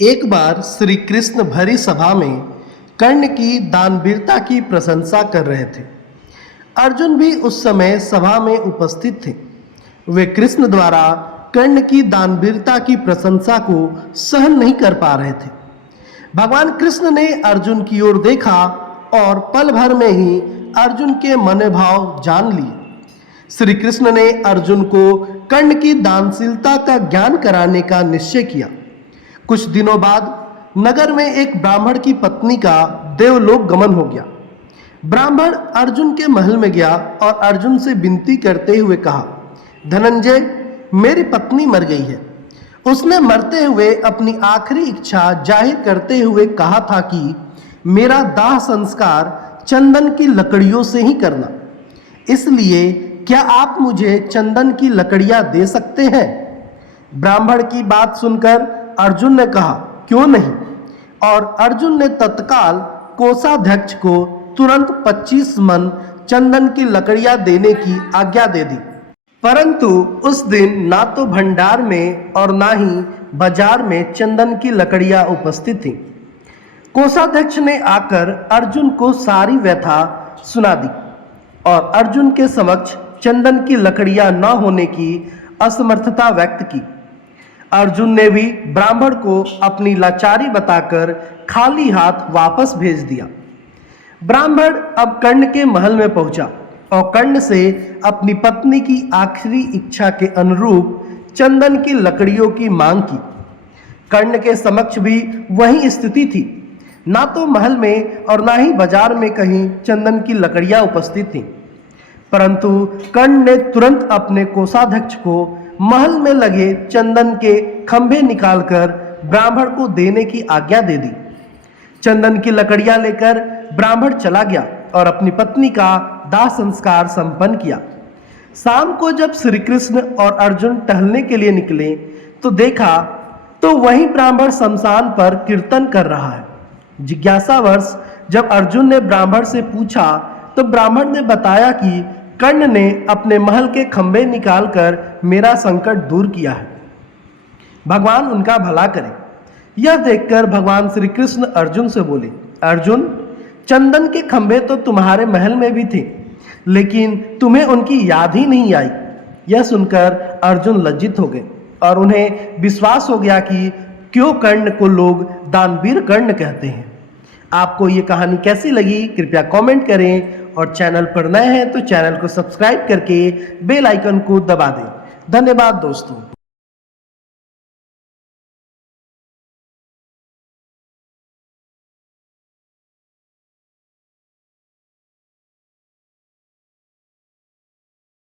एक बार श्री कृष्ण भरी सभा में कर्ण की दानवीरता की प्रशंसा कर रहे थे। अर्जुन भी उस समय सभा में उपस्थित थे। वे कृष्ण द्वारा कर्ण की दानवीरता की प्रशंसा को सहन नहीं कर पा रहे थे। भगवान कृष्ण ने अर्जुन की ओर देखा और पल भर में ही अर्जुन के मनोभाव जान लिए। श्री कृष्ण ने अर्जुन को कर्ण की दानशीलता का ज्ञान कराने का निश्चय किया। कुछ दिनों बाद नगर में एक ब्राह्मण की पत्नी का देवलोक गमन हो गया। ब्राह्मण अर्जुन के महल में गया और अर्जुन से विनती करते हुए कहा, धनंजय, मेरी पत्नी मर गई है। उसने मरते हुए अपनी आखिरी इच्छा जाहिर करते हुए कहा था कि मेरा दाह संस्कार चंदन की लकड़ियों से ही करना। इसलिए क्या आप मुझे चंदन की लकड़ियां दे सकते हैं? ब्राह्मण की बात सुनकर अर्जुन ने कहा, क्यों नहीं? और अर्जुन ने तत्काल कोषाध्यक्ष को तुरंत 25 मन चंदन की लकड़ियां देने की आज्ञा दे दी। परंतु उस दिन ना तो भंडार में और ना ही बाजार में चंदन की लकड़ियां उपस्थित थीं। कोषाध्यक्ष ने आकर अर्जुन को सारी व्यथा सुना दी और अर्जुन के समक्ष चंदन की लकड़ियां न होने की असमर्थता व्यक्त की। अर्जुन ने भी ब्राह्मण को अपनी लाचारी बताकर खाली हाथ वापस भेज दिया। ब्राह्मण अब कर्ण के महल में पहुंचा और कर्ण से अपनी पत्नी की आखिरी इच्छा के अनुरूप चंदन की लकड़ियों की मांग की। कर्ण के समक्ष भी वही स्थिति थी। ना तो महल में और ना ही बाजार में कहीं चंदन की लकड़ियां उपस्थित थीं। परंतु कर्ण ने तुरंत अपने कोषाध्यक्ष को महल में लगे चंदन के खंभे निकालकर ब्राह्मण को देने की आज्ञा दे दी। चंदन की लकड़ियां लेकर ब्राह्मण चला गया और अपनी पत्नी का दाह संस्कार संपन्न किया। शाम को जब श्री कृष्ण और अर्जुन टहलने के लिए निकले तो देखा तो वही ब्राह्मण शमशान पर कीर्तन कर रहा है। जिज्ञासावश जब अर्जुन ने ब्राह्मण से पूछा तो ब्राह्मण ने बताया कि कर्ण ने अपने महल के खंभे निकालकर मेरा संकट दूर किया है। भगवान उनका भला करे। यह देखकर भगवान श्री कृष्ण अर्जुन से बोले, अर्जुन, चंदन के खंभे तो तुम्हारे महल में भी थे, लेकिन तुम्हें उनकी याद ही नहीं आई। यह सुनकर अर्जुन लज्जित हो गए और उन्हें विश्वास हो गया कि क्यों कर्ण को लोग दानवीर कर्ण कहते हैं। आपको ये कहानी कैसी लगी कृपया कमेंट करें और चैनल पर नए हैं तो चैनल को सब्सक्राइब करके बेल आइकन को दबा दें। धन्यवाद दोस्तों।